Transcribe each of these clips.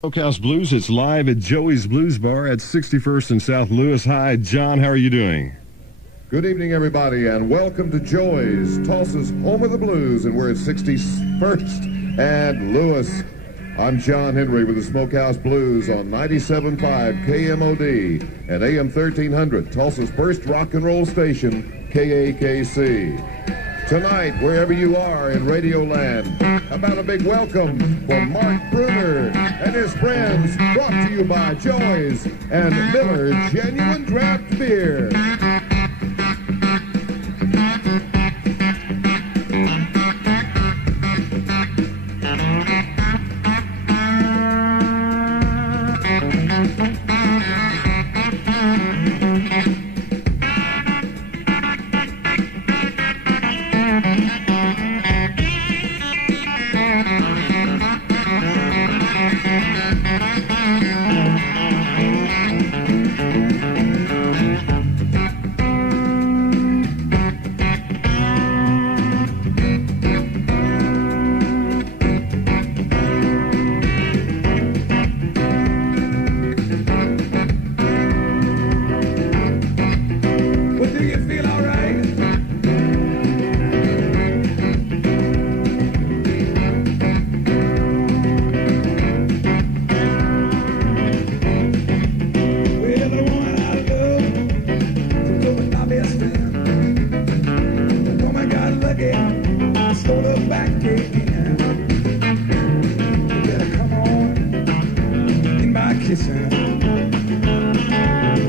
Smokehouse Blues. It's live at Joey's Blues Bar at 61st and South Lewis. Hi, John. How are you doing? Good evening, everybody, and welcome to Joey's, Tulsa's home of the blues, and we're at 61st and Lewis. I'm John Henry with the Smokehouse Blues on 97.5 KMOD and AM 1300, Tulsa's first rock and roll station, KAKC. Tonight, wherever you are in Radio Land, about a big welcome for Mark Bruner and his friends, brought to you by Joey's and Miller Genuine Draft Beer.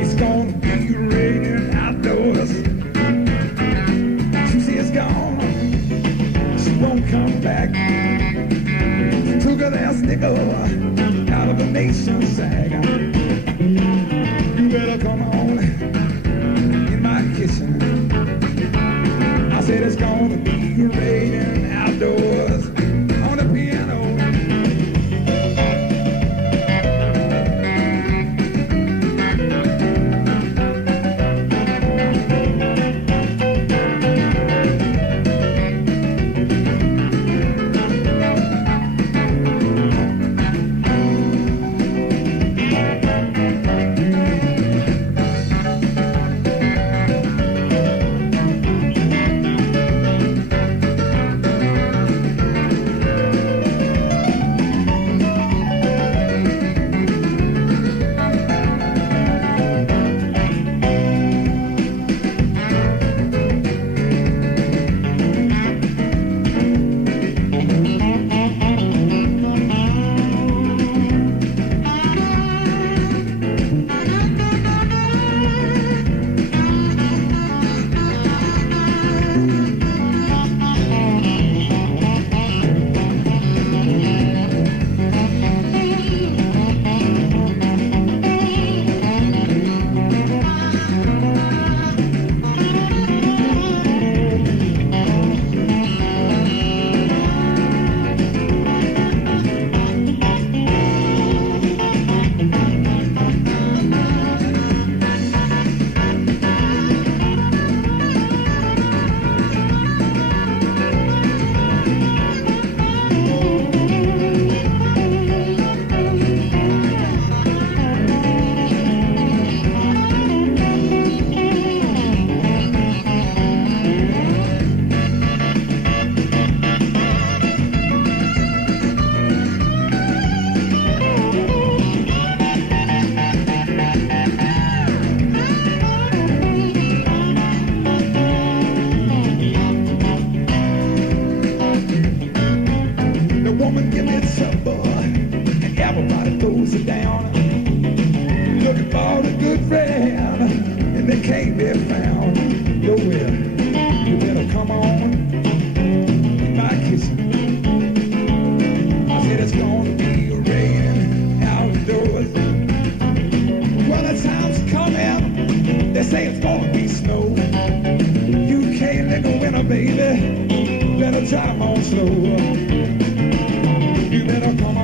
It's gonna be raining outdoors. She says gone, she won't come back. Took her last nickel out of a nation's sack. You better come on in my kitchen. I said it's gonna be raining outdoors on the piano. Baby, better time on slow. You better come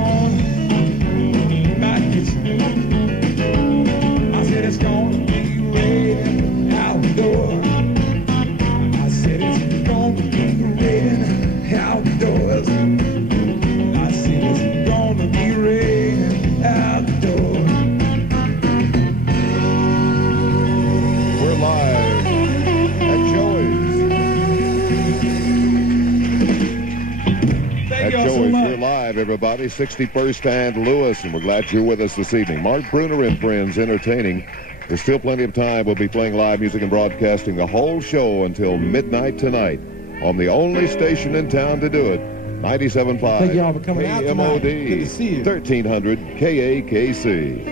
We're live, everybody. 61st and Lewis, and we're glad you're with us this evening. Mark Bruner and friends entertaining. There's still plenty of time. We'll be playing live music and broadcasting the whole show until midnight tonight on the only station in town to do it, 97.5 Thank y'all for coming out tonight. KMOD, Good to see you. 1300 KAKC.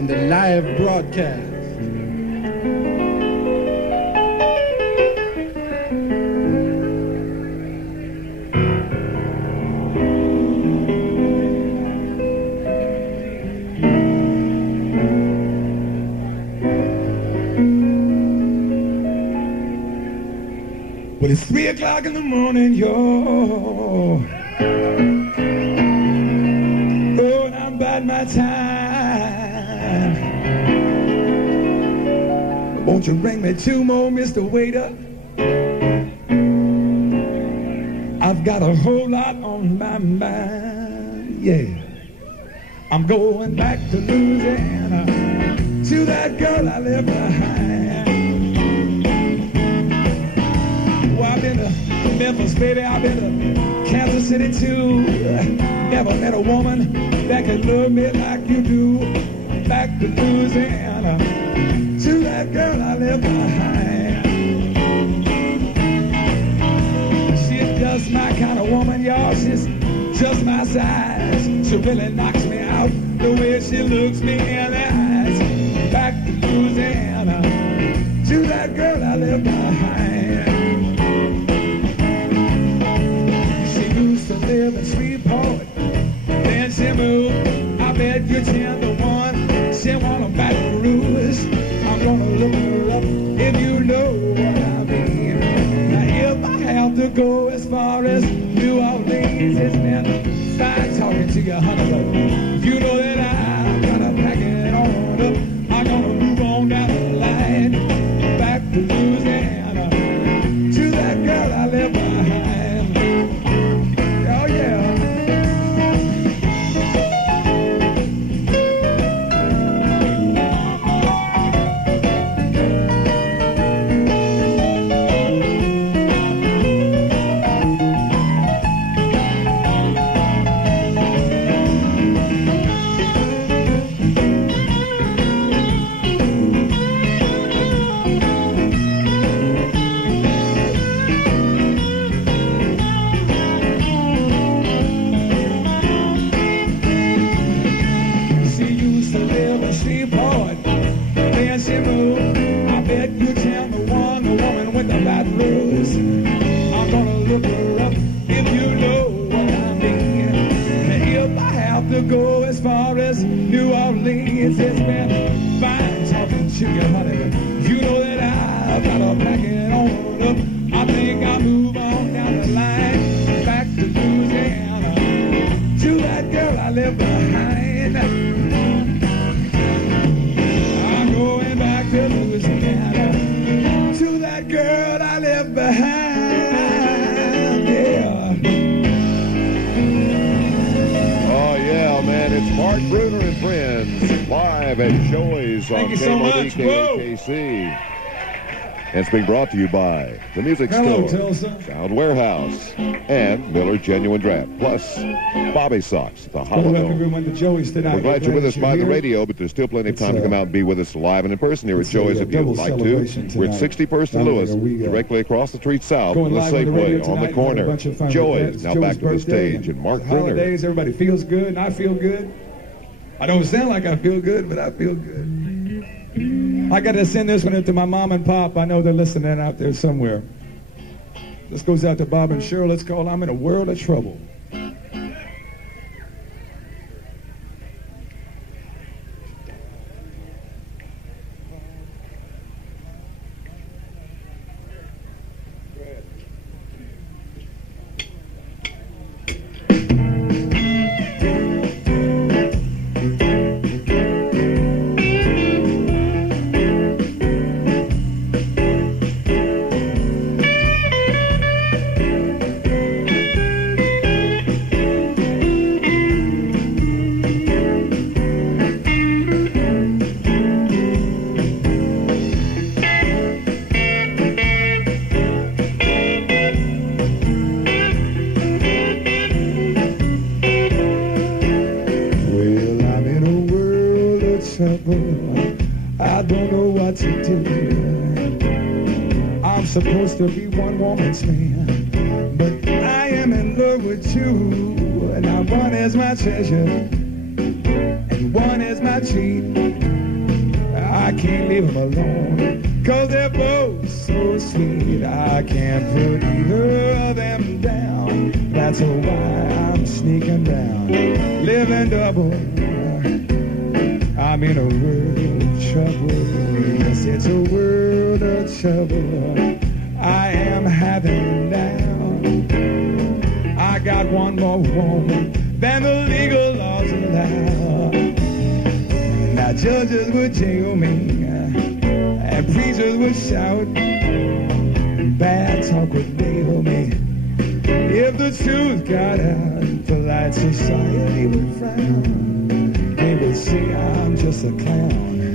And the live broadcast. Well, it's 3 o'clock in the morning, yo. Oh, and I'm biding my time. Won't you bring me 2 more, Mr. Waiter? I've got a whole lot on my mind, yeah. I'm going back to Louisiana, to that girl I left behind. I've been to Memphis, baby, I've been to Kansas City too. Never met a woman that could love me like you do. Back to Louisiana, to that girl I left behind. She's just my kind of woman, y'all. She's just my size. She really knocks me out the way she looks me in the eyes. Back to Louisiana, to that girl I left behind. Live in Shreveport, then she moved. I bet you 10 to 1. She want a Baton Rouge. I'm gonna look her up if you know what I mean. Now if I have to go as far as New Orleans, it's been fine talking to you, honey. But you know that I'm gonna pack it on up. I'm gonna move on down the line, back to Louisiana, to that girl I left behind. Go as far as New Orleans. It's been fine talking to you, honey. You know that I've got to pack it on up. I think I'll move on down the line, back to Louisiana, to that girl I left behind. I'm going back to Louisiana, to that girl I left behind. Yeah. Man, it's Mark Bruner and friends live at Joey's on KMOD KAKC. And it's being brought to you by the Music Store, Tulsa. Sound Warehouse, and Miller Genuine Draft, plus Bobby Socks, the Hollow. We're glad you're with us by the radio, but there's still plenty of time to come out and be with us live and in person here at Joey's if you'd like to. We're at 61st and Lewis, directly across the street south from the Safeway on the corner. Joey's now back to the stage, and Mark Bruner. Holidays, everybody feels good, and I feel good. I don't sound like I feel good, but I feel good. I got to send this one to my mom and pop. I know they're listening out there somewhere. This goes out to Bob and Cheryl. It's called I'm in a World of Trouble. what to do. I'm supposed to be one woman's man, but I am in love with you. Now one is my treasure, and one is my cheat. I can't leave them alone, 'cause they're both so sweet. I can't put either of them down. That's why I'm sneaking down, living double. I'm in a world of trouble. Yes, it's a world of trouble I am having now. I got one more woman than the legal laws allow. Now judges would jail me, and preachers would shout, bad talk would nail me. If the truth got out, polite society would frown. They would say I'm just a clown,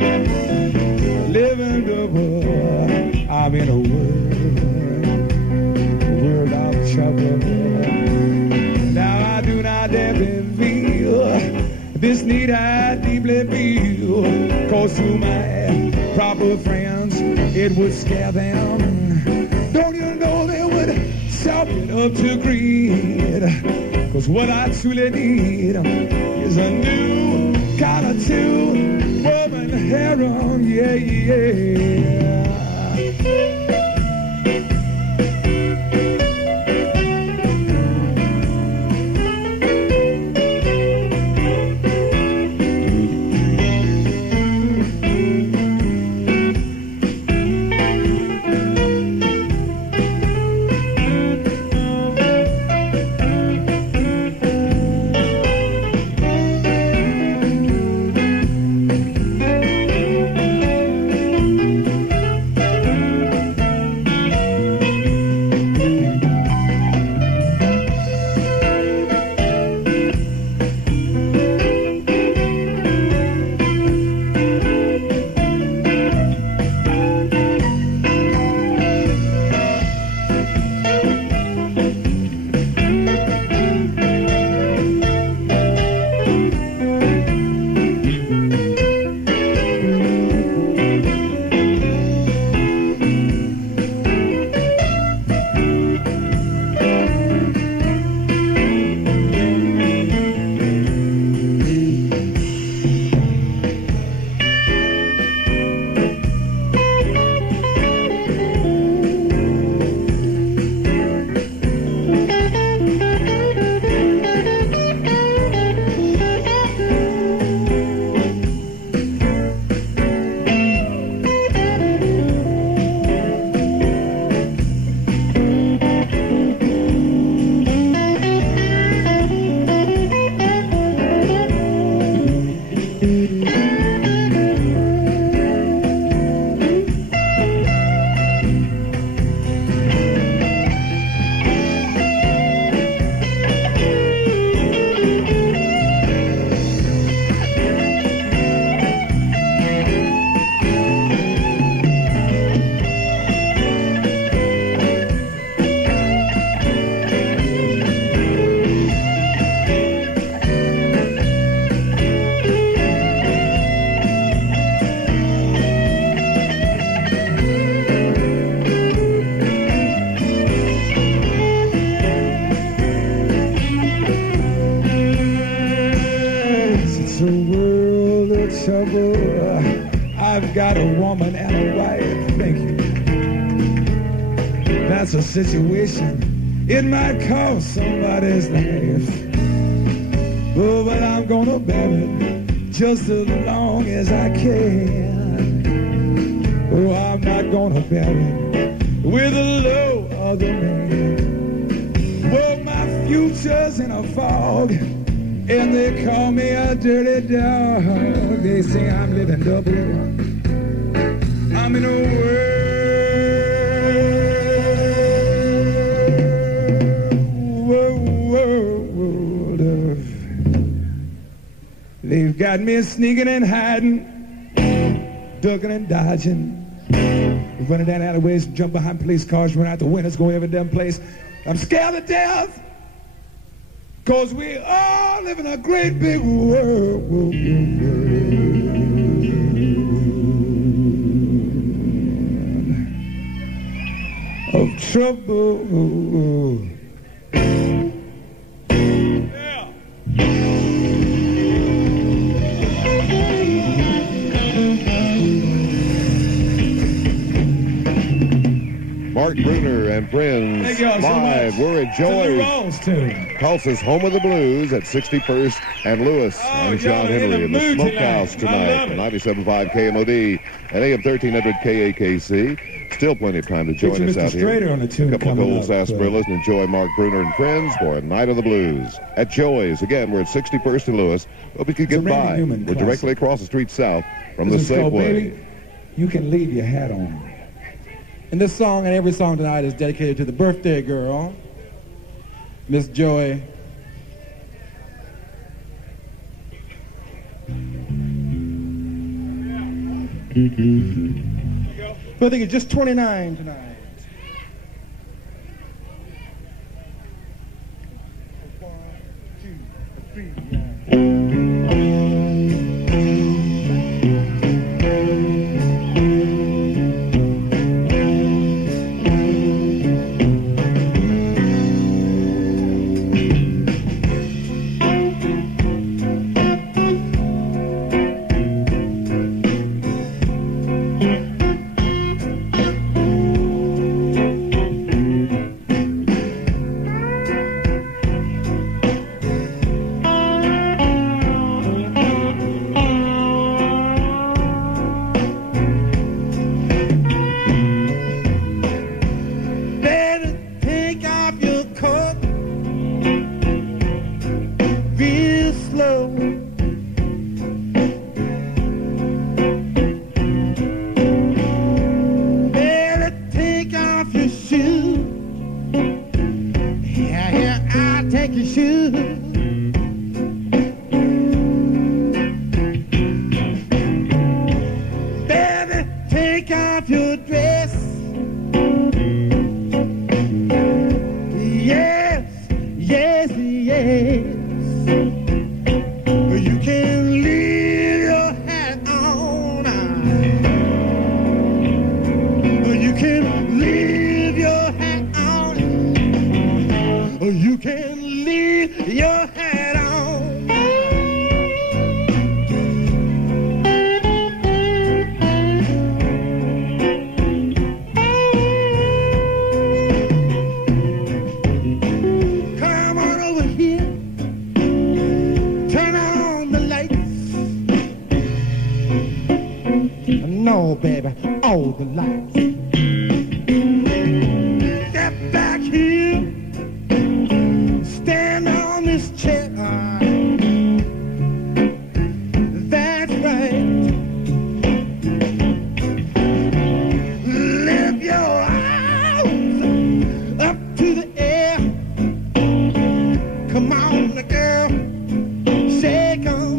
living double. I'm in a world of trouble. Now I do not dare reveal this need I deeply feel, 'cause to my proper friends it would scare them. Don't you know they would chalk it up to greed? 'Cause what I truly need is a new kind of two-woman harem, yeah, yeah. I've got a woman and a wife, thank you. That's a situation, it might cost somebody's life. Oh, but I'm gonna bear it just as long as I can. Oh, I'm not gonna bear it with a low other man. Oh, my future's in a fog, and they call me a dirty dog. They say I'm living double. I'm in a world of... They've got me sneaking and hiding, ducking and dodging, running down alleyways, jump behind police cars, run out the windows, go every damn place. I'm scared to death, 'cause we all live in a great big world. trouble. Mark Bruner and friends Thank y'all so live. much. We're at It's a Lou Joy's, Rawls tune. Tulsa's home of the blues at 61st and Lewis. I'm John y'all are in Henry the in the mood Smokehouse tonight. tonight. 97.5 KMOD and AM 1300 KAKC. Still plenty of time to join Get us you out Mr. here. Strader on the tune A couple of coming cold up, sarsaparillas and enjoy Mark Bruner and friends for a night of the blues at Joy's. Again, we're at 61st and Lewis. Hope you can get It's a Randy by. Newman We're classic. directly across the street south from This the is called Safeway. Baby, You Can Leave Your Hat On. And this song and every song tonight is dedicated to the birthday girl, Miss Joy. Who I think is just 29 tonight. One, two, three, No, baby, all the lights. Step back here, stand on this chair. That's right. Lift your eyes up to the air. Come on, girl, shake 'em.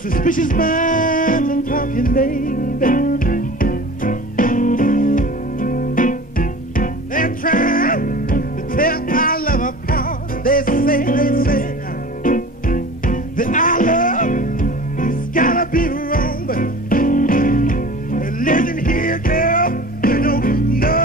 Suspicious minds are talking, baby. They're trying to tear our love apart. They say that our love has gotta be wrong. But listen here, girl, you don't know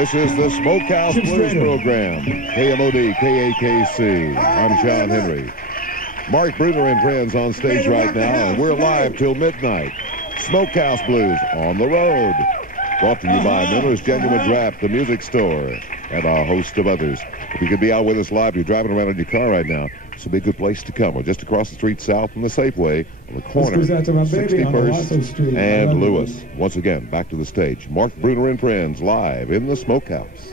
This is the Smokehouse Blues program. KMOD, KAKC. I'm John Henry. Mark Bruner and friends on stage right now, and we're live till midnight. Smokehouse Blues on the road. Brought to you by Miller's Genuine Draft, the music store, and a host of others. If you could be out with us live, you're driving around in your car right now, this would be a good place to come. We're just across the street south from the Safeway on the corner, 61st and Lewis. Once again, back to the stage. Mark Bruner and friends live in the Smokehouse.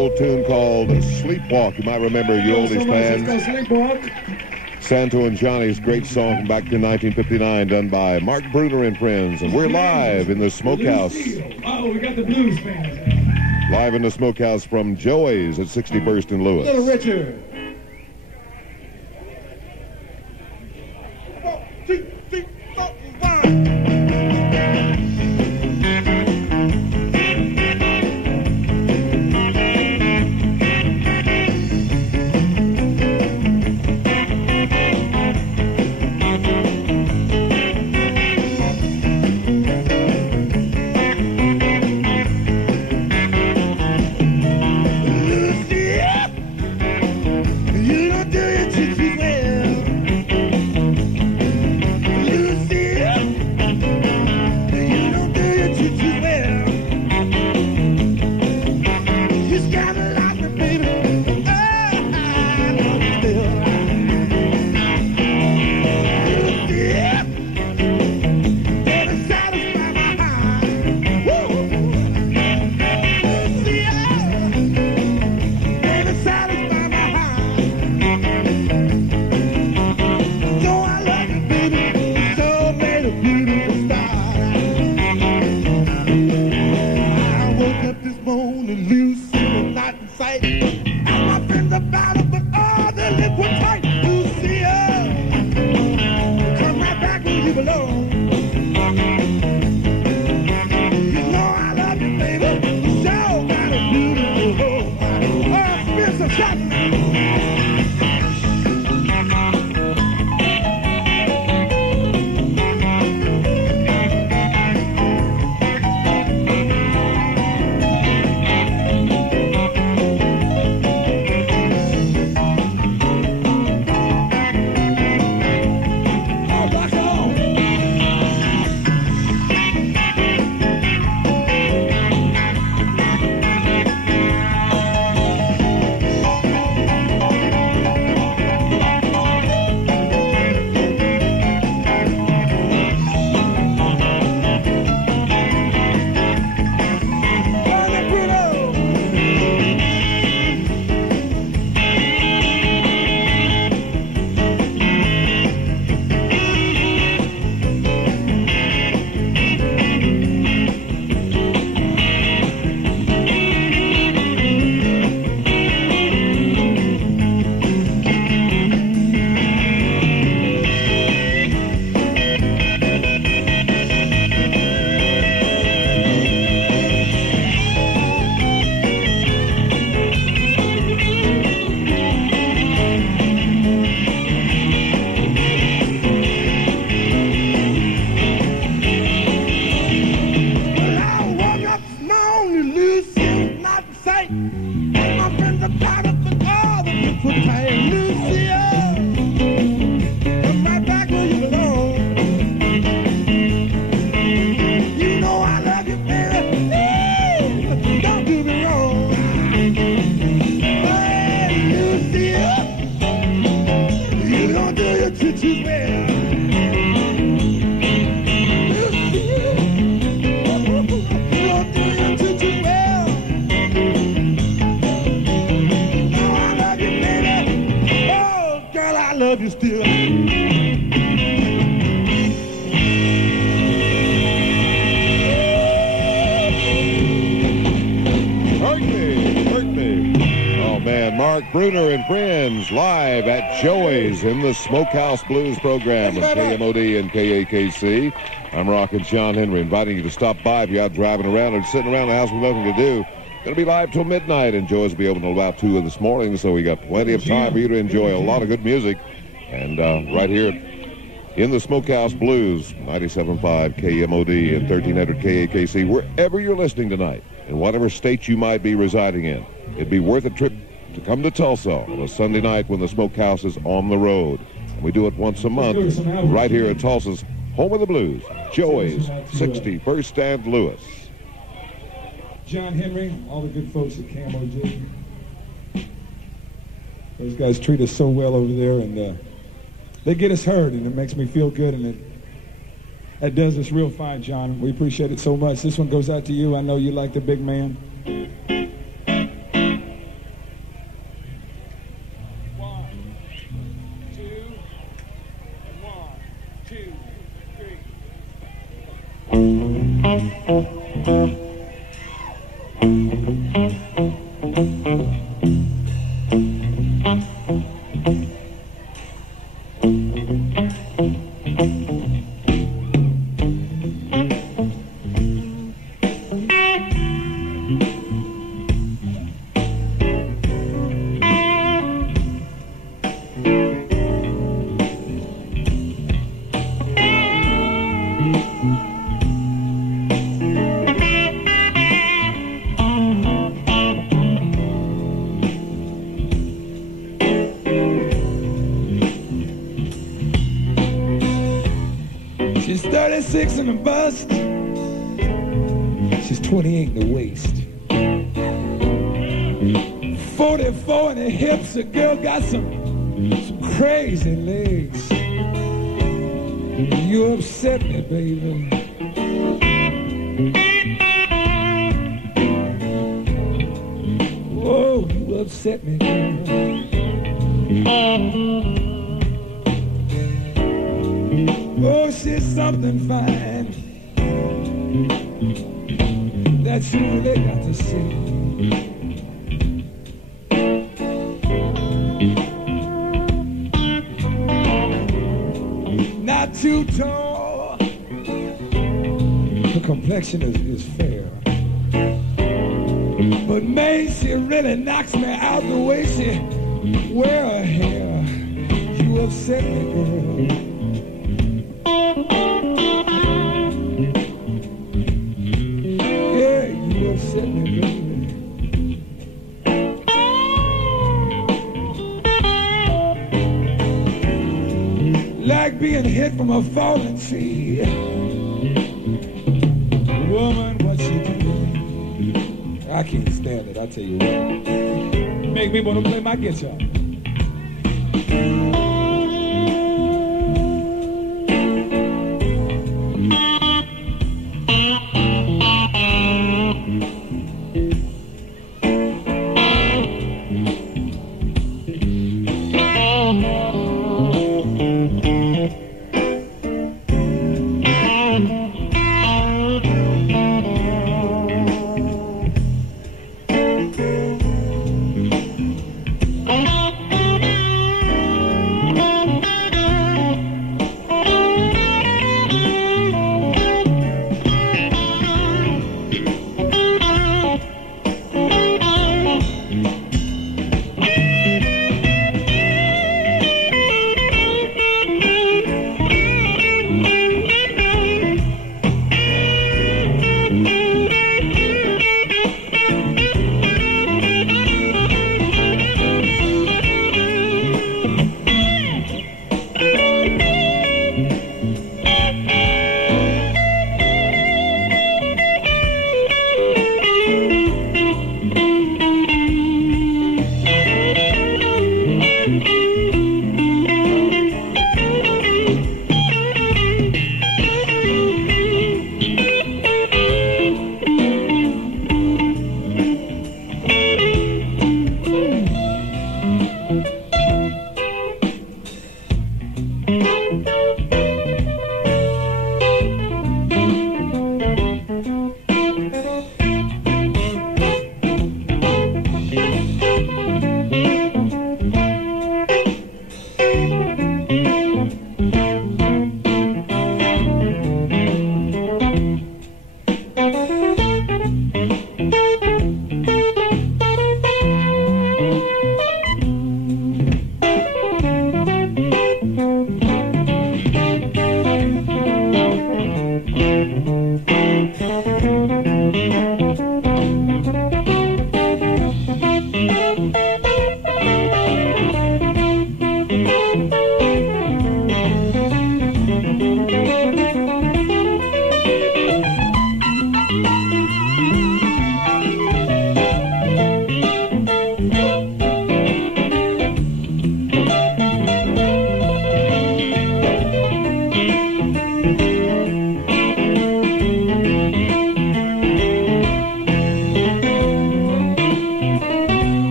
old tune called Sleepwalk. You might remember, you oldies fans. Sleepwalk. Santo and Johnny's great song from back in 1959, done by Mark Bruner and friends. And we're live in the Smokehouse. Oh, we got the blues fans. Live in the Smokehouse from Joey's at 61st and Lewis. Little Richard. 1, 2, 3, 4, 1. Bruner and friends live at Joey's in the Smokehouse Blues program of KMOD and KAKC. I'm Rockin' John Henry, inviting you to stop by if you're out driving around or sitting around the house with nothing to do. Going to be live till midnight, and Joey's will be open till about 2 this morning, so we got plenty of time for you to enjoy a lot of good music. And right here in the Smokehouse Blues, 97.5 KMOD and 1300 KAKC, wherever you're listening tonight, in whatever state you might be residing in, it'd be worth a trip to come to Tulsa on a Sunday night when the Smokehouse is on the road. And we do it once a month right here at Tulsa's home of the blues, Joey's, 61st and Lewis. John Henry, all the good folks at KMOD. Those guys treat us so well over there, and they get us heard, and it makes me feel good, and that does us real fine, John. We appreciate it so much. This one goes out to you. I know you like the big man. She's 36 in the bust. She's 28 in the waist. 44 in the hips. The girl got some crazy legs. You upset me, baby. Whoa, you upset me, girl. Oh, she's something fine that you really got to see. Not too tall, her complexion is fair, but man, she really knocks me out the way she wear her hair. You upset me, girl. Yeah, you upset me, baby. Like being hit from a falling tree. Woman, what you do? I can't stand it, I tell you what. Make me want to play my guitar.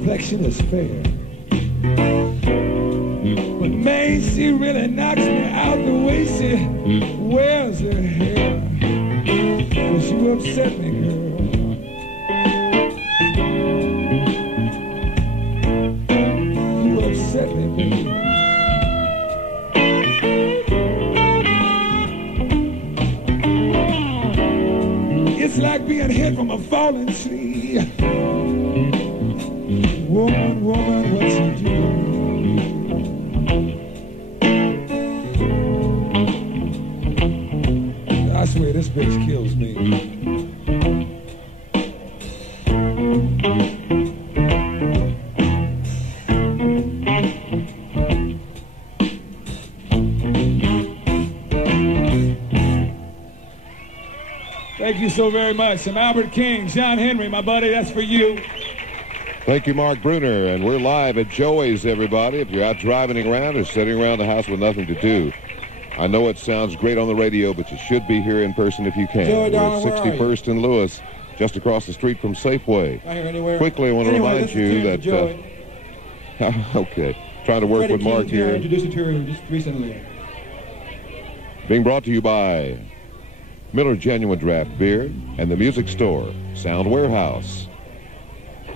complexion is fair. But man, she really knocks me out the way she wears her hair. Cause you upset me, girl. You upset me, baby. It's like being hit from a falling tree. Woman, woman, what you do? I swear this bitch kills me. Thank you so very much. I'm Albert King. John Henry, my buddy, that's for you. Thank you, Mark Bruner, and we're live at Joey's, everybody. If you're out driving around or sitting around the house with nothing to do, I know it sounds great on the radio, but you should be here in person if you can. Joey, we're at 61st and Lewis, just across the street from Safeway. Not here anywhere. Quickly, I want to remind you that... okay, trying to work Freddie with Mark King here. Introduced it to her just recently. Being brought to you by Miller Genuine Draft Beer and the Music Store, Sound Warehouse,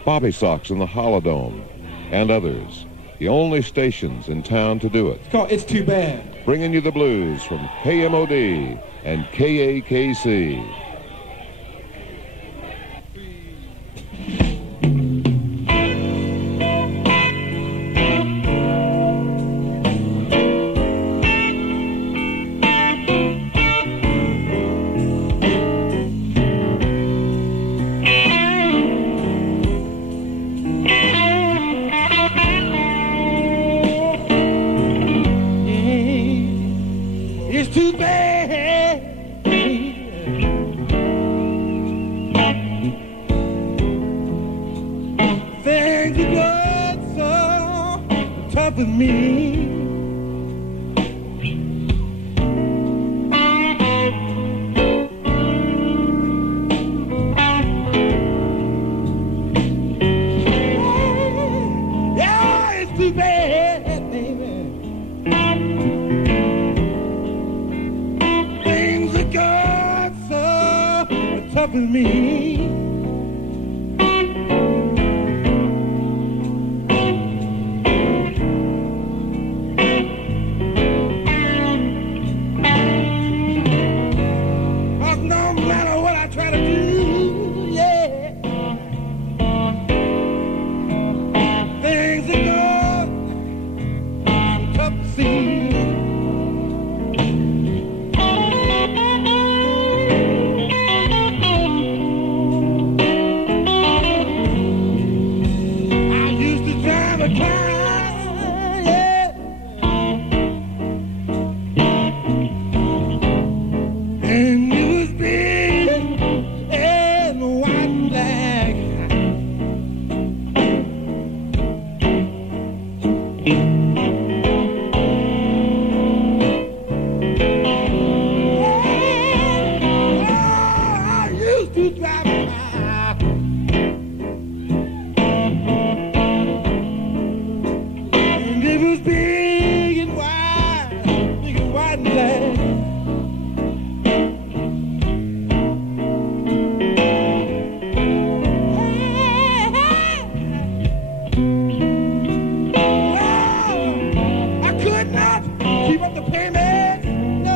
Bobby Sox in the Holodome, and others. The only stations in town to do it. It's called It's Too Bad. Bringing you the blues from KMOD and KAKC. It's too bad. Things are not so tough with me. Yeah, it's too bad, baby. Things are gone so tough with me. Cause no matter what I try to do, yeah, things are gone so tough to see. I used to drive a car, yeah, and it was big and white and black. I used to drive a car, and it was big and white and black. I could not keep up the payment, no.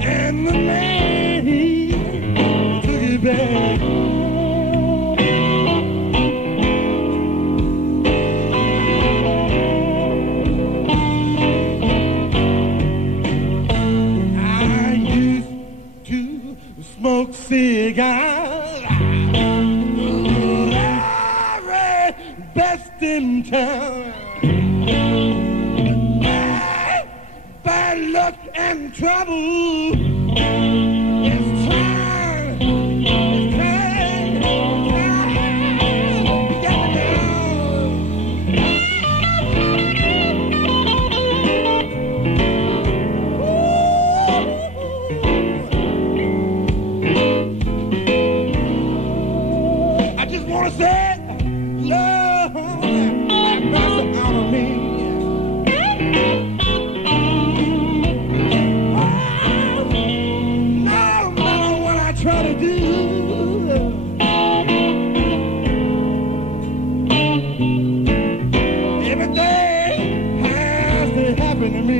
And the man, he took it back. I used to smoke cigars, very best in town. Bad luck and trouble. It's time. It's time. It's time. Get down. said, Lord, have mercy on me. No matter what I try to do, everything has to happen to me.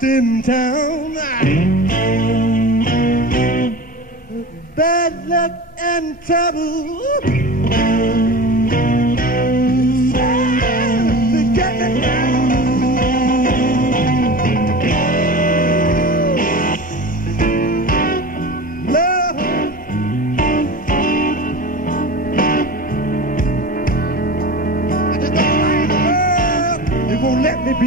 In town, bad luck and trouble to get me down. Love, I just don't like the world, it won't let me be.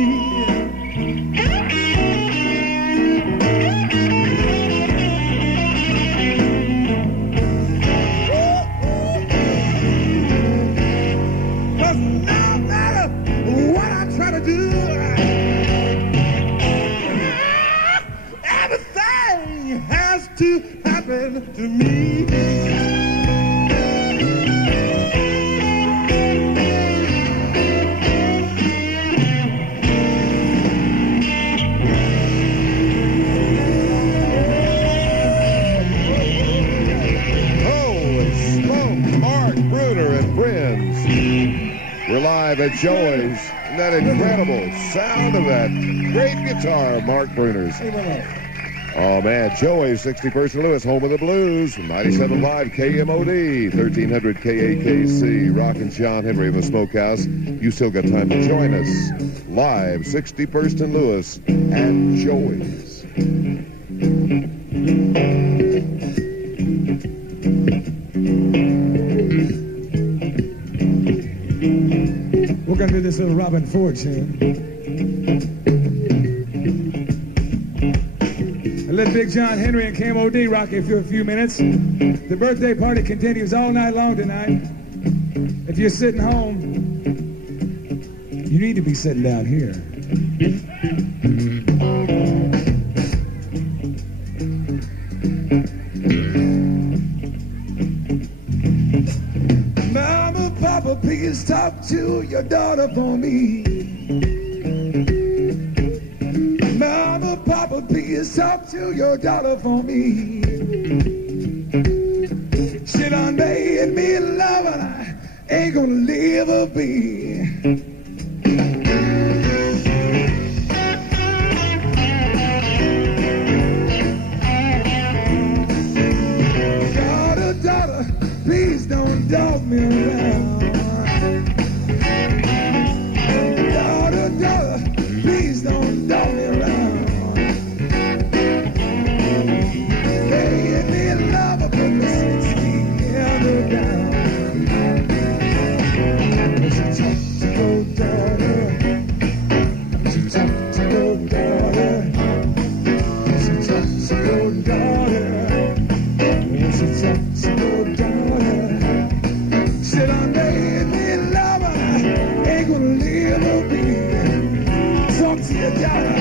To me, at Joey's. And that incredible sound of that great guitar, Mark Bruner's. Oh, man, Joey's 61st and Lewis, home of the blues, 97.5 KMOD, 1300 KAKC, Rockin' John Henry of the Smokehouse. You still got time to join us live, 61st and Lewis and Joey's. We're going to do this little Robin Ford tune. I let Big John Henry and KMOD rock you for a few minutes. The birthday party continues all night long tonight. If you're sitting home, you need to be sitting down here. Mama, Papa, please talk to your daughter for me. Mama, Papa, please talk to your daughter for me. She done made me love and I ain't gonna leave her be. Daughter, daughter, please don't dog me around. Daughter, daughter, please don't dog me around. Made me love her, put me 16 years down. She talked to your daughter. She talked to your daughter. She talked to your daughter. She talked to your daughter. She done made me love her. Ain't gonna leave her be. Talk to your daughter.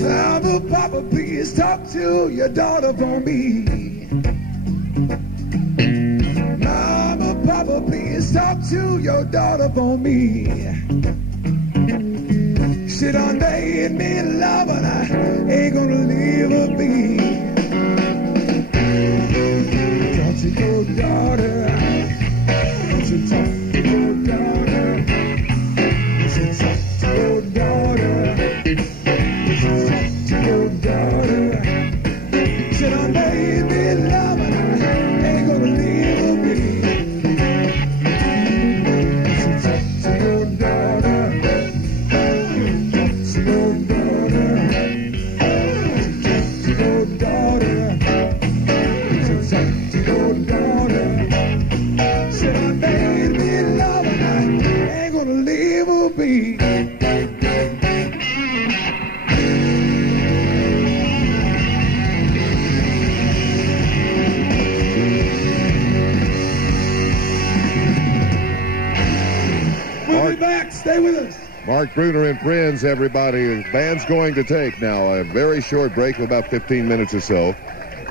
Mama, Papa, please talk to your daughter for me. Mama, Papa, please talk to your daughter for me. She done made me love and I ain't gonna leave her be. Talk to your daughter. Don't you talk to your daughter. She talk to your daughter. She talk to your daughter. She done made me love and I ain't gonna leave her be. She talk to your daughter. Talk to your daughter. She talk to your daughter. She talk to your daughter. She done made me love and I ain't gonna leave her be. We'll be back. Stay with us. Mark Bruner and friends, everybody. The band's going to take now a very short break of about 15 minutes or so.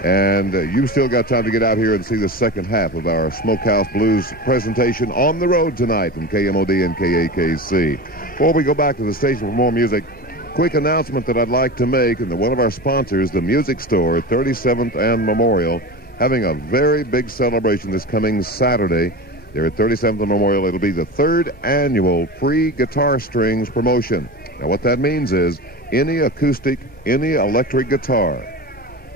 And you've still got time to get out here and see the second half of our Smokehouse Blues presentation on the road tonight from KMOD and KAKC. Before we go back to the station for more music, quick announcement that I'd like to make. And one of our sponsors, the Music Store at 37th and Memorial, having a very big celebration this coming Saturday. There at 37th and Memorial, it'll be the third annual free guitar strings promotion. Now, what that means is any acoustic, any electric guitar,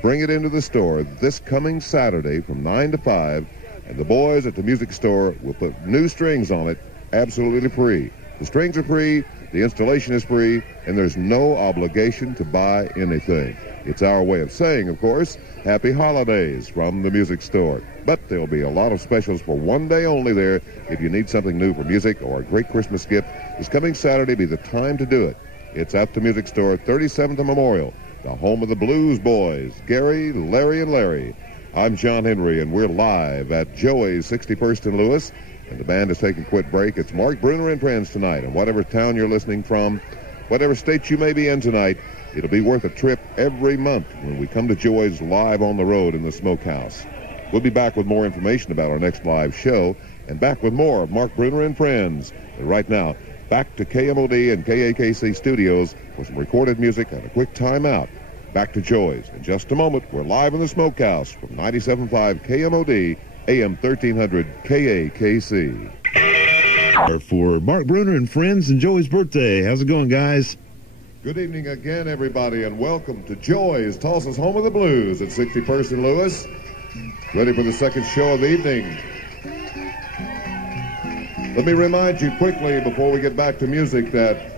bring it into the store this coming Saturday from 9 to 5, and the boys at the music store will put new strings on it absolutely free. The strings are free, the installation is free, and there's no obligation to buy anything. It's our way of saying, of course, happy holidays from the music store. But there'll be a lot of specials for one day only there. If you need something new for music or a great Christmas gift, this coming Saturday be the time to do it. It's at the music store, 37th and Memorial, the home of the Blues Boys, Gary, Larry, and Larry. I'm John Henry, and we're live at Joey's 61st and Lewis, and the band is taking a quick break. It's Mark Bruner and friends tonight, and whatever town you're listening from, whatever state you may be in tonight, it'll be worth a trip every month when we come to Joey's live on the road in the Smokehouse. We'll be back with more information about our next live show, and back with more of Mark Bruner and friends. But right now, back to KMOD and KAKC studios for some recorded music and a quick timeout. Back to Joey's in just a moment. We're live in the Smokehouse from 97.5 KMOD, AM 1300 KAKC. For Mark Bruner and friends and Joey's birthday. How's it going, guys? Good evening again, everybody, and welcome to Joey's, Tulsa's home of the blues at 61st and Lewis. Ready for the second show of the evening. Let me remind you quickly before we get back to music that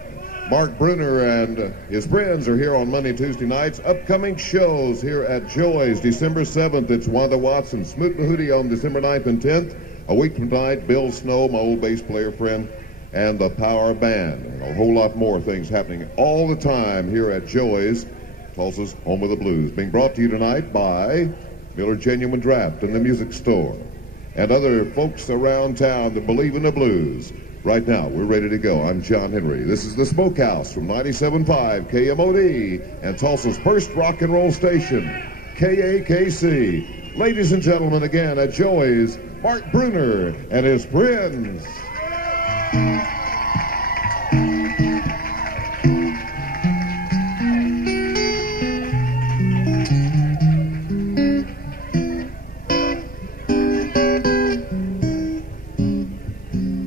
Mark Bruner and his friends are here on Monday, Tuesday nights. Upcoming shows here at Joey's, December 7th, it's Wanda Watson, Smoot Mahootie on December 9th and 10th. A week from tonight, Bill Snow, my old bass player friend, and the Power Band. And a whole lot more things happening all the time here at Joey's, Tulsa's home of the blues. Being brought to you tonight by Miller Genuine Draft and the Music Store, and other folks around town that believe in the blues. Right now, we're ready to go. I'm John Henry. This is the Smokehouse from 97.5 KMOD and Tulsa's first rock and roll station, KAKC. Ladies and gentlemen, again at Joey's, Mark Bruner and his friends.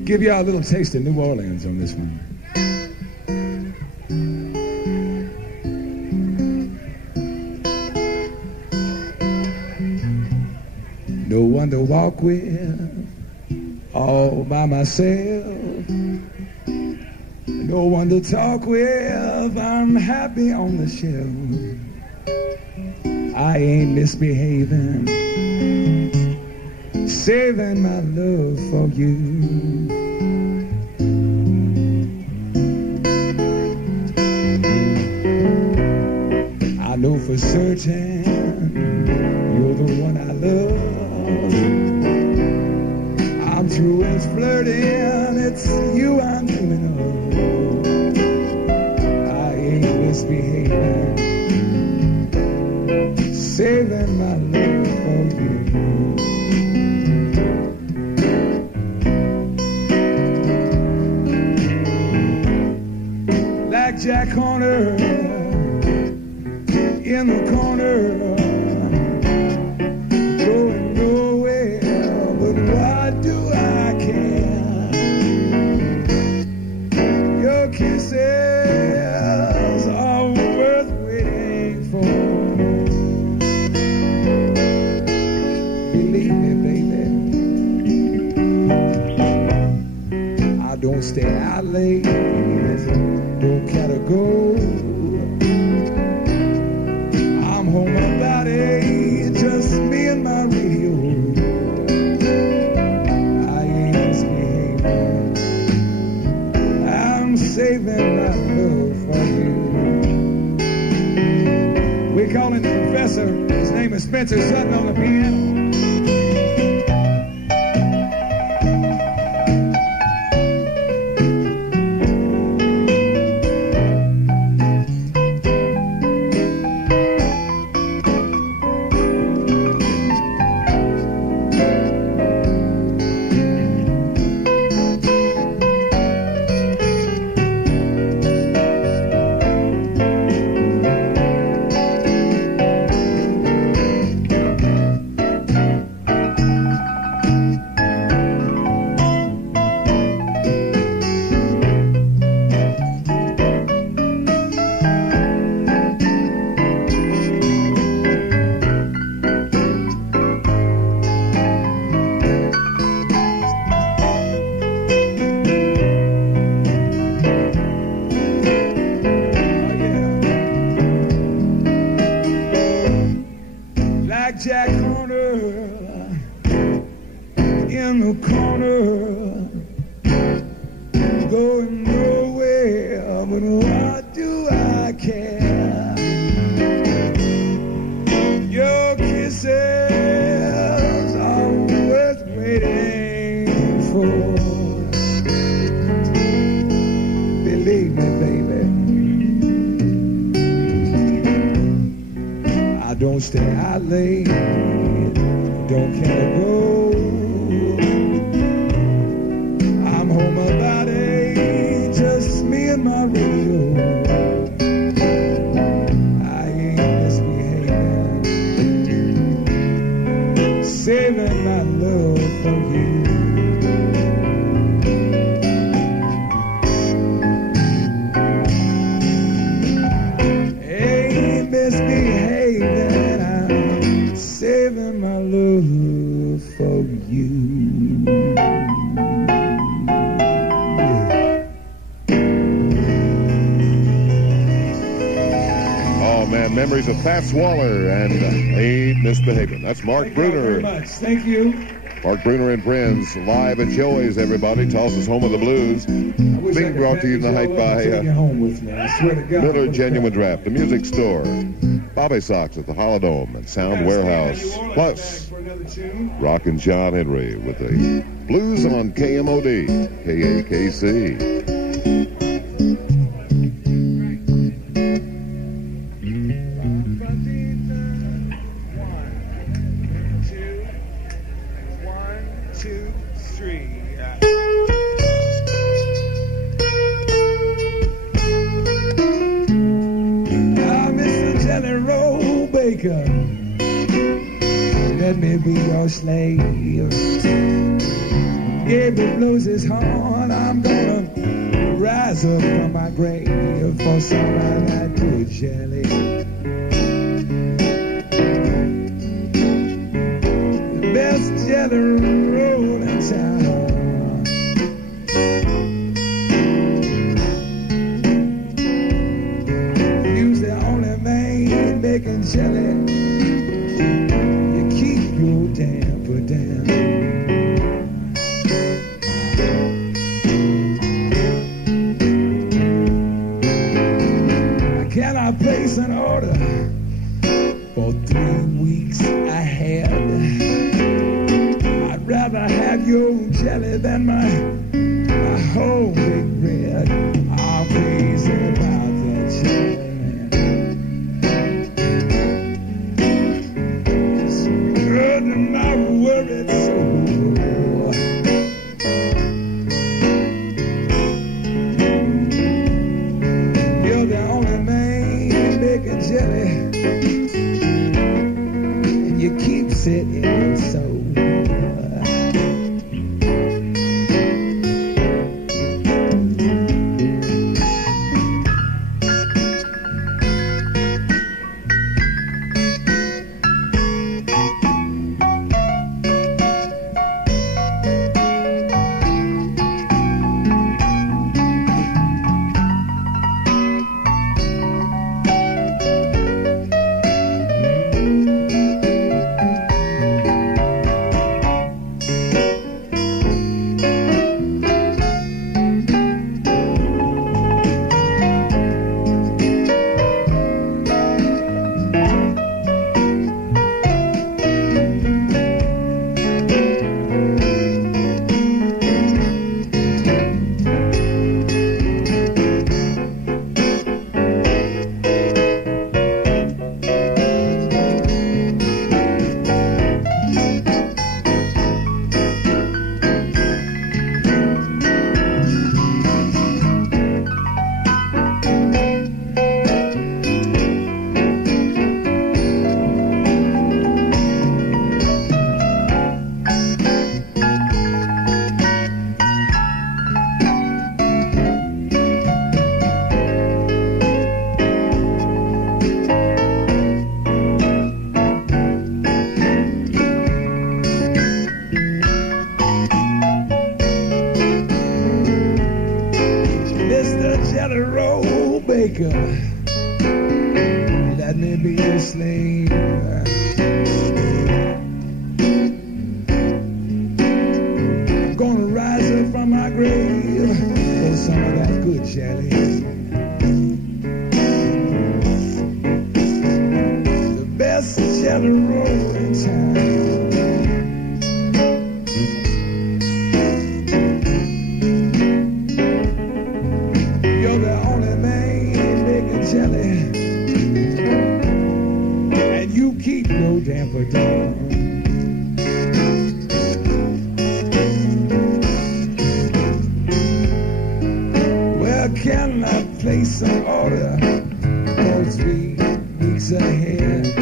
Give y'all a little taste of New Orleans on this one. No one to walk with, all by myself. No one to talk with, I'm happy on the shelf. I ain't misbehaving, saving my love for you. I know for certain you're the one I love. I'm through with flirting, it's you I'm dreaming of. I ain't misbehaving, saving my love for you. Like Jack Horner in the corner, going nowhere, but why do I care? Your kisses are worth waiting for. Believe me, baby, I don't stay out late, don't gotta go. Home about it, just me and my radio. I ain't misbehaving, I'm saving my love for you. We call him the Professor. His name is Spencer Sutton on the piano. Jack Horner in the corner, going nowhere, but what do I care? Your kisses are worth waiting for. Believe me, baby, I don't stay out late, don't care to go. I'm home about 8, just me and my radio. I ain't misbehaving, saving my love for you. Ain't misbehaving, I'm saving my love for you. Memories of Fats Waller and Ain't Misbehaving. That's Mark Bruner. Thank you very much. Thank you. Mark Bruner and friends, live at Joey's, everybody. Tulsa's home of the blues. Being brought to you tonight by Miller Genuine Draft, the music store, Bobby Sox at the Holodome and Sound Warehouse. Plus, Rockin' John Henry with the blues on KMOD, KAKC. Let me be your slave. Gabriel blows his horn, I'm gonna rise up from my grave for some of that good jelly. The best jelly roll in town. You's the only man making jelly. Place an order for 3 weeks ahead. I'd rather have your jelly than my whole big bread. I'm crazy about that jelly. It's good to my worried soul. You're the only man making jelly, and you keep sitting so. Let me be your slave. jelly roll in town. You're the only man making jelly, and you keep no damper down. Well, can I place an order for 3 weeks ahead?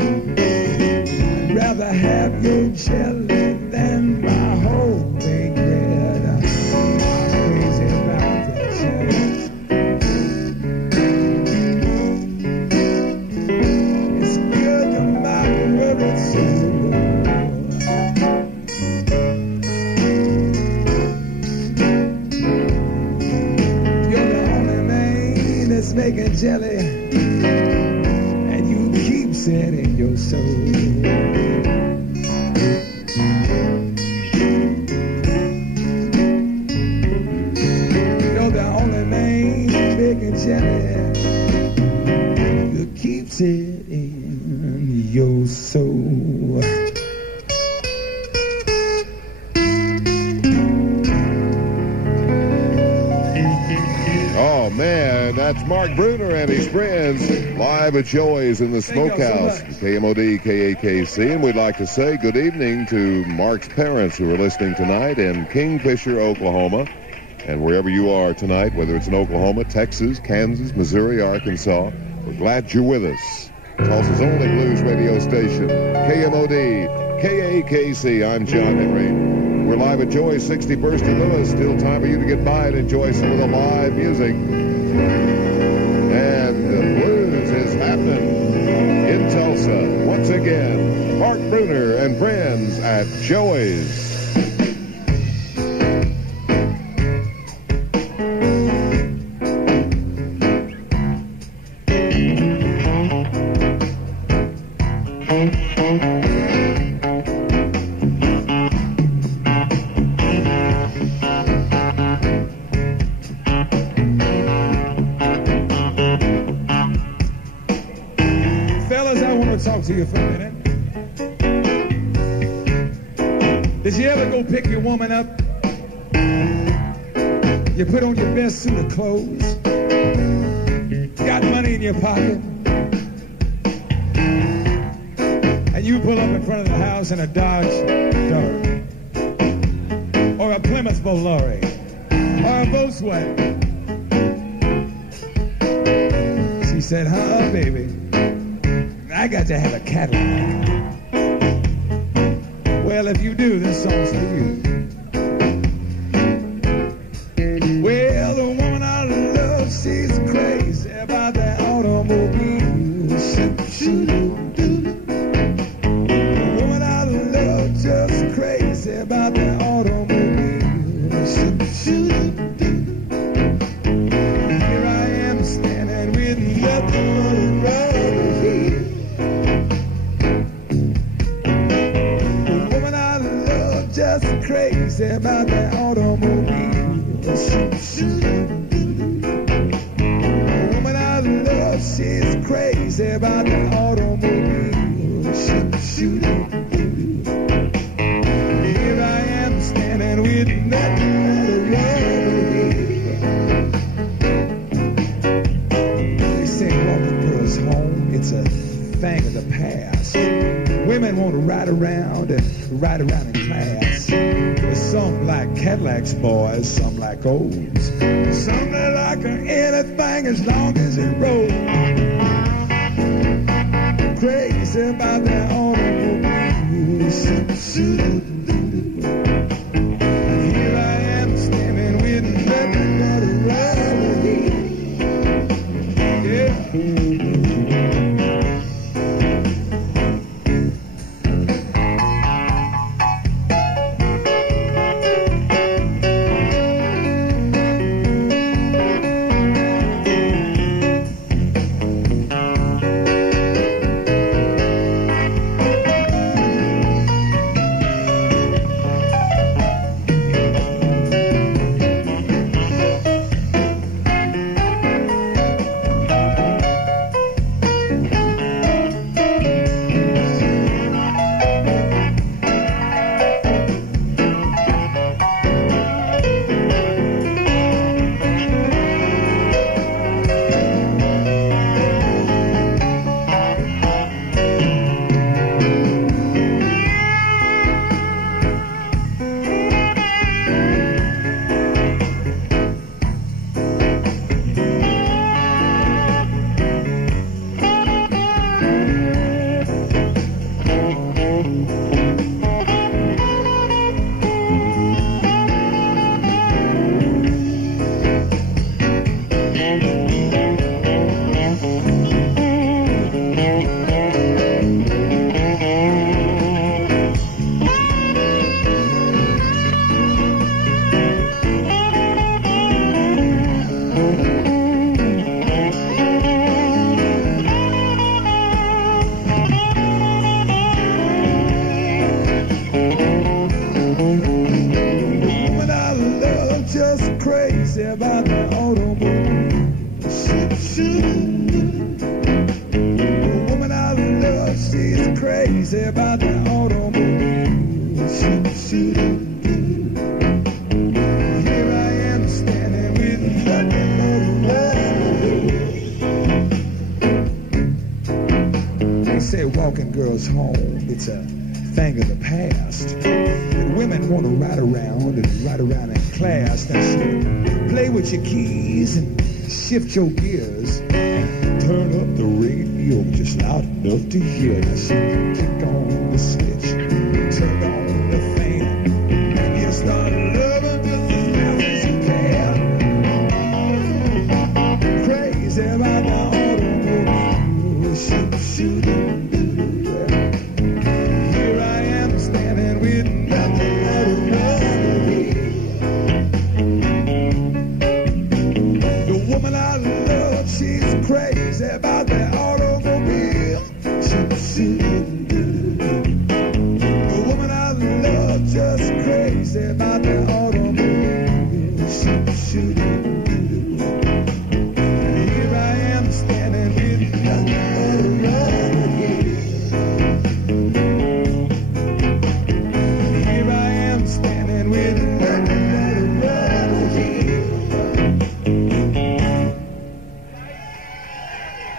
I'd rather have your jelly than my whole big bread. I'm crazy about that jelly. It's good to my worried soul. You're the only man that's making jelly, and you keep it in your soul. You're the only man making jelly, you keeps it in your soul. Oh, man, that's Mark Bruner and his friends live at Joey's in the Smokehouse, KMOD, KAKC. And we'd like to say good evening to Mark's parents who are listening tonight in Kingfisher, Oklahoma. And wherever you are tonight, whether it's in Oklahoma, Texas, Kansas, Missouri, Arkansas, we're glad you're with us. Tulsa's only blues radio station, KMOD, KAKC. I'm John Henry. We're live at Joey's 61st in Lewis. Still time for you to get by and enjoy some of the live music. And the blues is happening in Tulsa. Once again, Mark Bruner and friends at Joey's. Talk to you for a minute. Did you ever go pick your woman up? You put on your best suit of clothes, got money in your pocket, and you pull up in front of the house in a Dodge Dart, or a Plymouth Volare, or a Volkswagen. She said, baby, I got to have a Cadillac. Well, if you do, this song's for you. Well, the woman I love, she's crazy about that automobile. The woman I love, just crazy about that automobile. Here I am standing with nothing but a rubber heel. Just crazy about that automobile. The woman I love, she's crazy about that automobile. Here I am standing with nothing but a rubber heel. They say walking girls home, it's a thing of the past. Women want to ride around in class. There's some like Cadillacs, boys, some like O's. Some that like anything as long as it rolls. Crazy about that automobile. Here I am standing with nothing but a rubber heel. Yeah. crazy about the automobile. Shoot, shoot, here I am standing with nothing but a They say walking girls home, it's a thing of the past. And women want to ride around in class. Now so play with your keys and shift your gears. Turn up the radio just loud enough to hear. Now so kick on the switch, turn on the fan, and you start loving just as loud as you can. Crazy about the automobile. Shoot, shoot. Here I am standing with nothing but a the woman I love, she's crazy about the automobile. Shoot, shoot. The woman I love just crazy about the automobile. Shoot, shoot. Here I am standing with nothing but Here I am standing with nothing but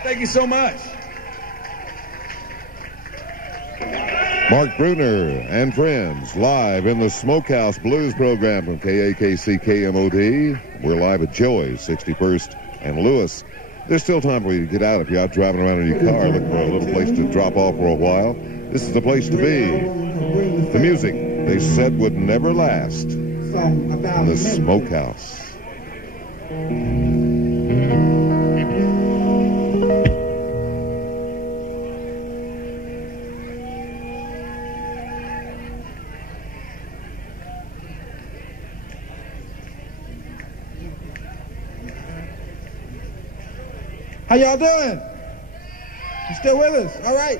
Thank you so much. Mark Bruner and friends live in the Smokehouse Blues program from KAKC KMOD. We're live at Joey's, 61st and Lewis. There's still time for you to get out if you're out driving around in your car looking for a little place to drop off for a while. This is the place to be. The music they said would never last. The Smokehouse. How y'all doing? You still with us? All right.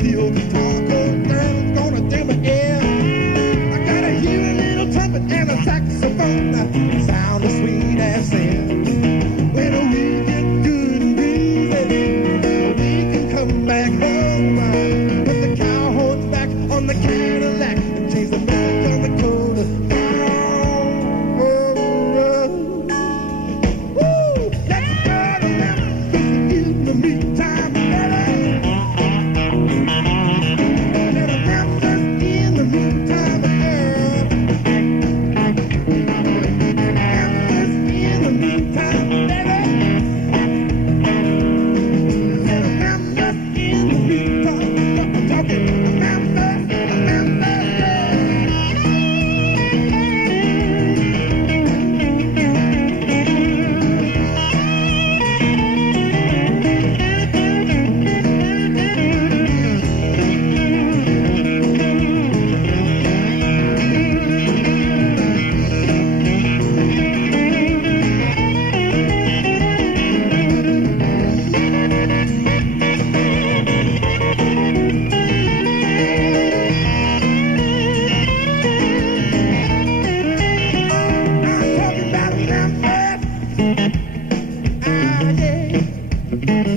steel guitar, cold girl's gonna do my ear. I gotta hear a little trumpet and a saxophone, the sound of sweet as sin. When we get good and busy, we can come back home. Put the cow horns back on the Cadillac and change the message on the code. Woo! Let's go to Memphis in the meantime, baby. Memphis in the meantime, girl. Memphis in the meantime, baby. Memphis in the meantime. I'm talking Memphis, Memphis, I'm talking about Memphis. Ah, yeah. Memphis.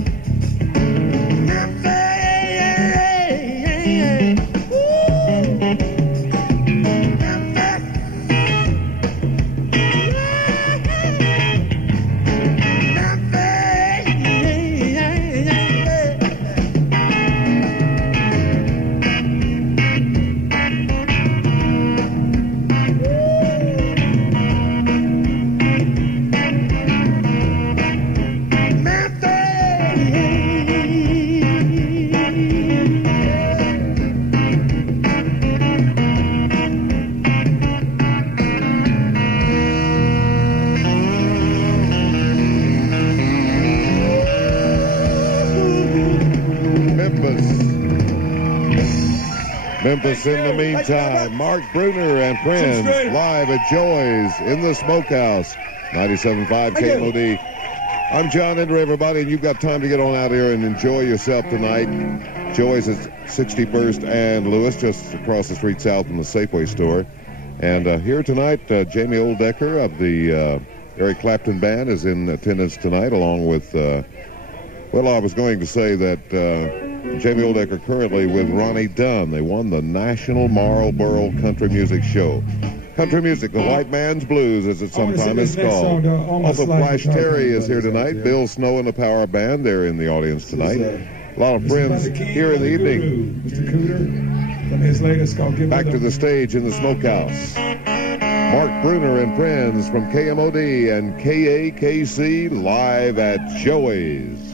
Woo. Memphis. Memphis in the meantime. Mark Bruner and friends live at Joy's in the Smokehouse. 97.5 KMOD. I'm John Henry, everybody, and you've got time to get on out here and enjoy yourself tonight. Joy's at 61st and Lewis, just across the street south from the Safeway store. And here tonight, Jamie Oldecker of the Eric Clapton Band is in attendance tonight, along with, well, I was going to say that Jamie Oldecker currently with Ronnie Dunn. They won the National Marlboro Country Music Show. Country music, the white man's blues, as it sometimes is called. Also, Flash Terry is here tonight. Bill Snow and the Power Band, they're in the audience tonight. A lot of friends here in the evening. Mr. Cooter, from his latest called Give Back to the stage in the Smokehouse. Mark Bruner and friends from KMOD and KAKC live at Joey's.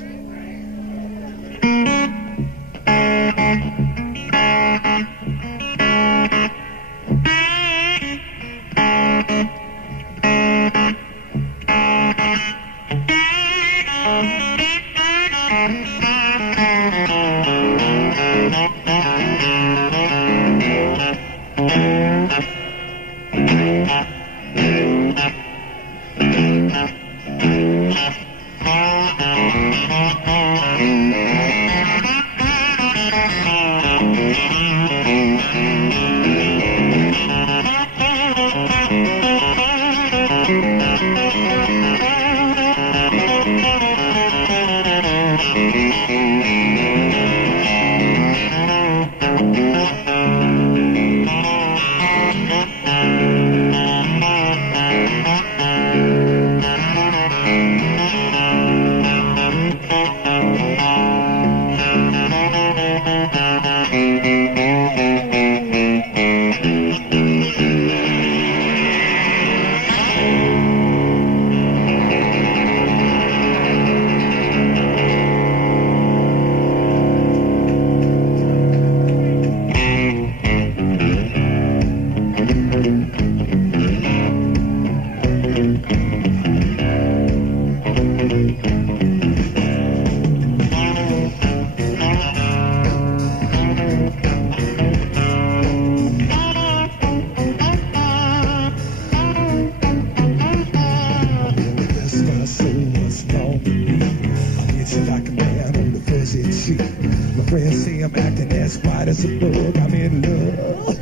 something that's white as a bug. I'm in love.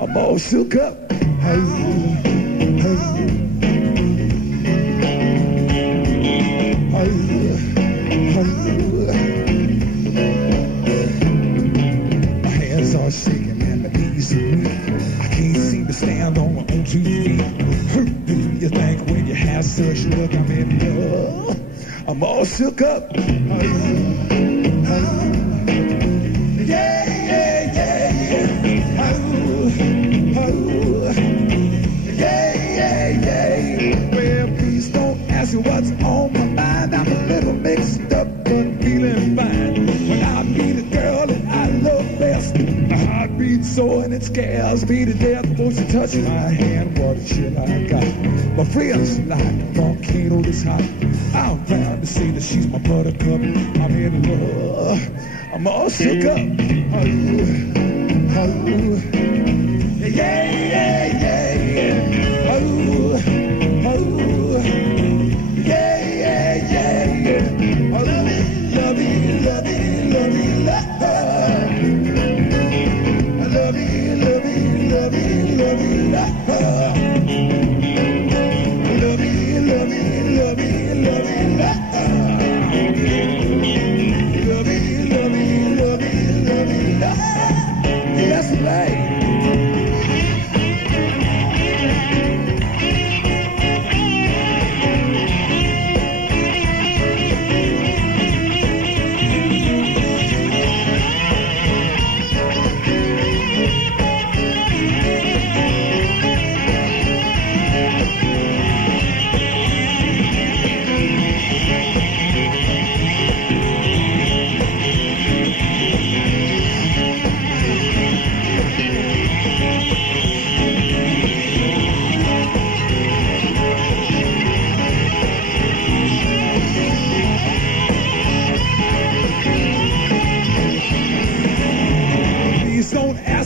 I'm all shook up. My hands are shaking and my knees are weak. I can't seem to stand on my own 2 feet. Do you think when you have such luck I'm in love? I'm all shook up. What's on my mind? I'm a little mixed up, but feeling fine. When I meet a girl that I love best, my heart beats so and it scares me to death. Won't you touch my hand? What a chill I got. My friends like a volcano this hot. I'm proud to say that she's my buttercup. I'm in love. I'm all shook up.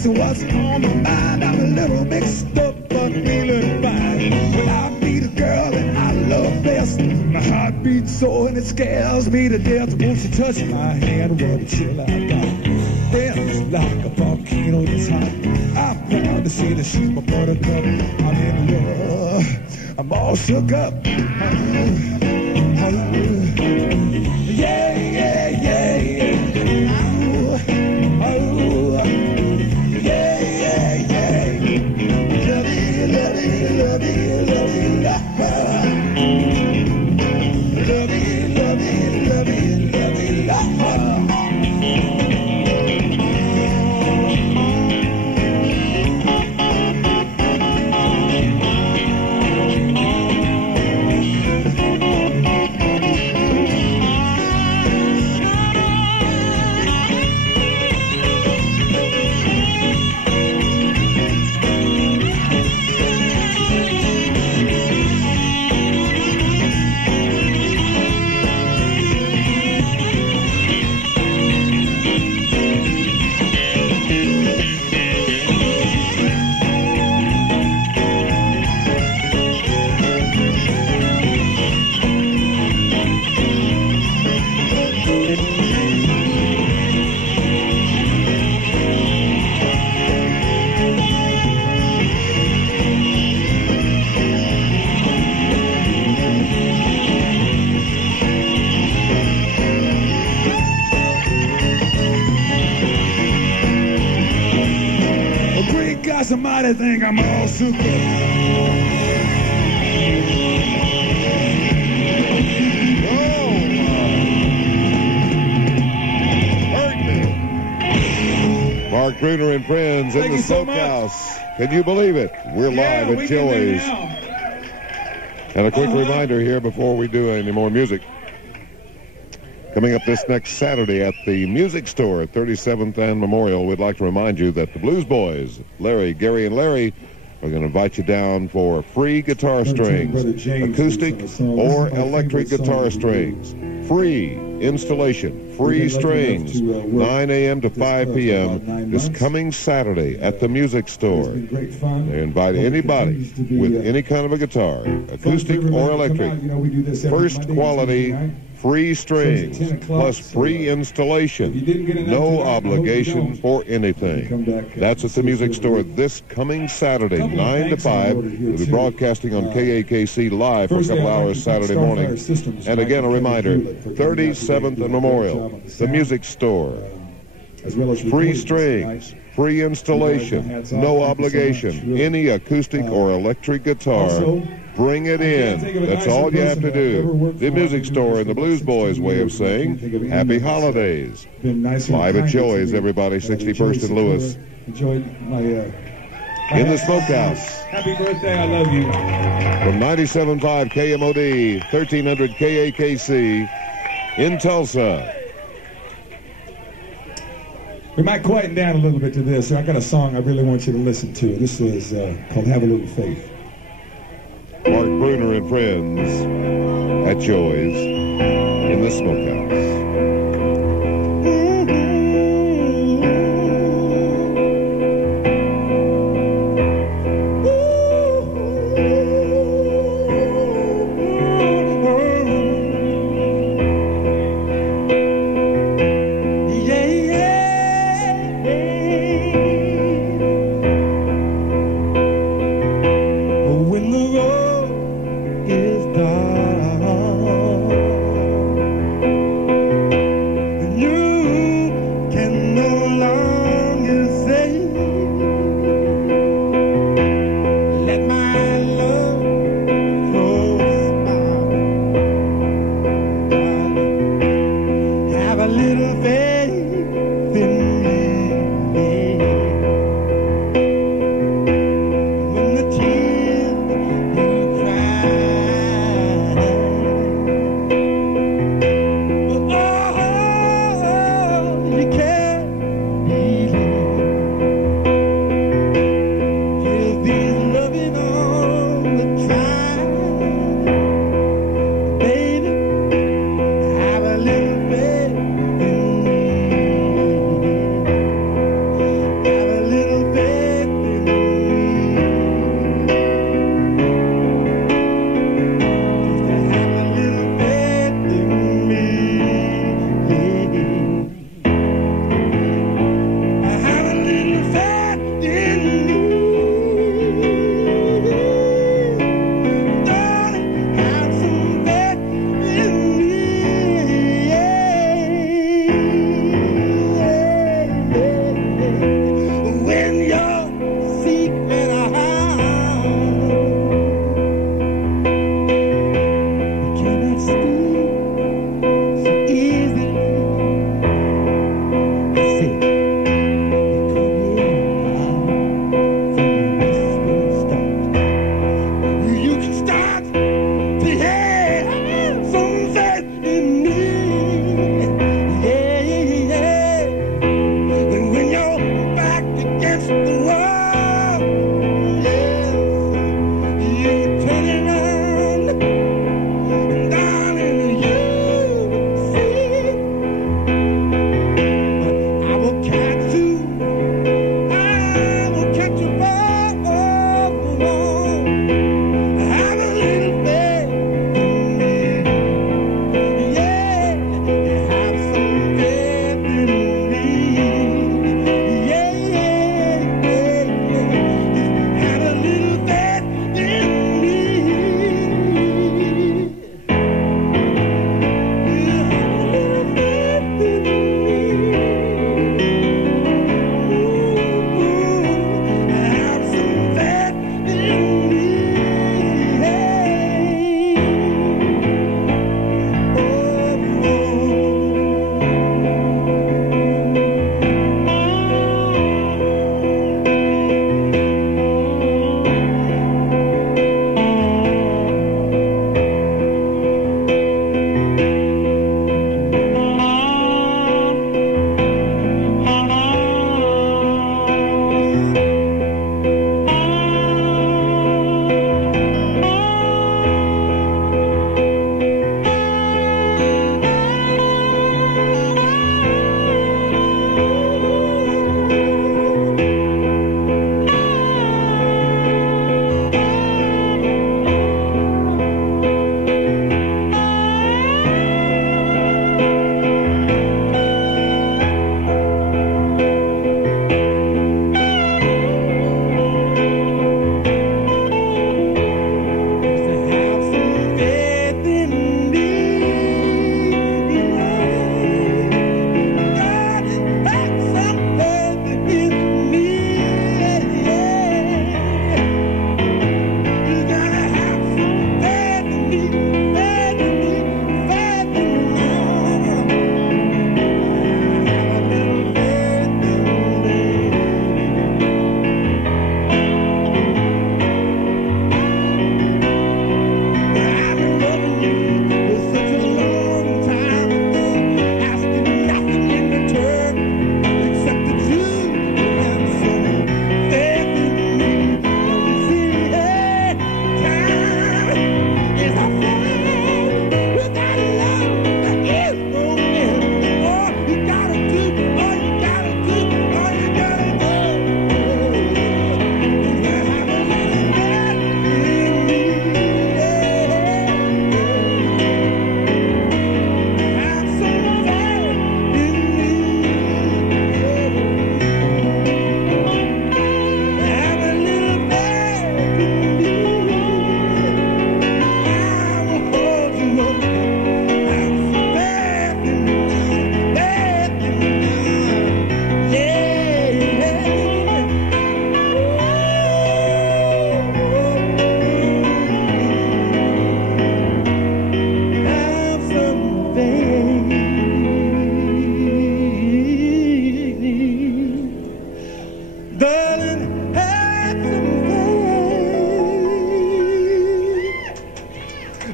What's on my mind? I'm a little mixed up, but feeling fine. When I meet a girl that I love best, my heart beats so and it scares me to death. Won't you touch my hand? What a chill I got. Friends like a volcano that's hot. I'm proud to say that she's my buttercup. I'm in love. I'm all shook up. Somebody think I'm all super. Mark Bruner and friends in the Smokehouse. Can you believe it? We're live at Joey's. And a quick reminder here before we do any more music. Coming up this next Saturday at the Music Store at 37th and Memorial, we'd like to remind you that the Blues Boys, Larry, Gary, and Larry, are going to invite you down for free guitar strings, acoustic or electric guitar strings. free installation, free strings, 9 a.m. to 5 p.m. this coming Saturday at the music store. They invite anybody with any kind of a guitar, acoustic or electric, first quality, free strings, plus free installation, no obligation for anything. That's at the music store this coming Saturday, 9 to 5. We'll be broadcasting on KAKC live for a couple hours Saturday morning. And again, a reminder, 37th and Memorial, the music store. Free strings, free installation, no obligation, any acoustic or electric guitar. Bring it in. That's all you have to do. The music store and the Blues Boys way of saying happy holidays. Live at Joey's, everybody, 61st and Lewis. Enjoyed my in the Smokehouse. Happy birthday, I love you. From 97.5 KMOD, 1300 KAKC in Tulsa. We might quieten down a little bit to this. I got a song I really want you to listen to. This is called Have a Little Faith. Mark Bruner and friends at Joey's in the Smokehouse. Is dark.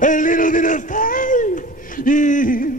a little bit of faith.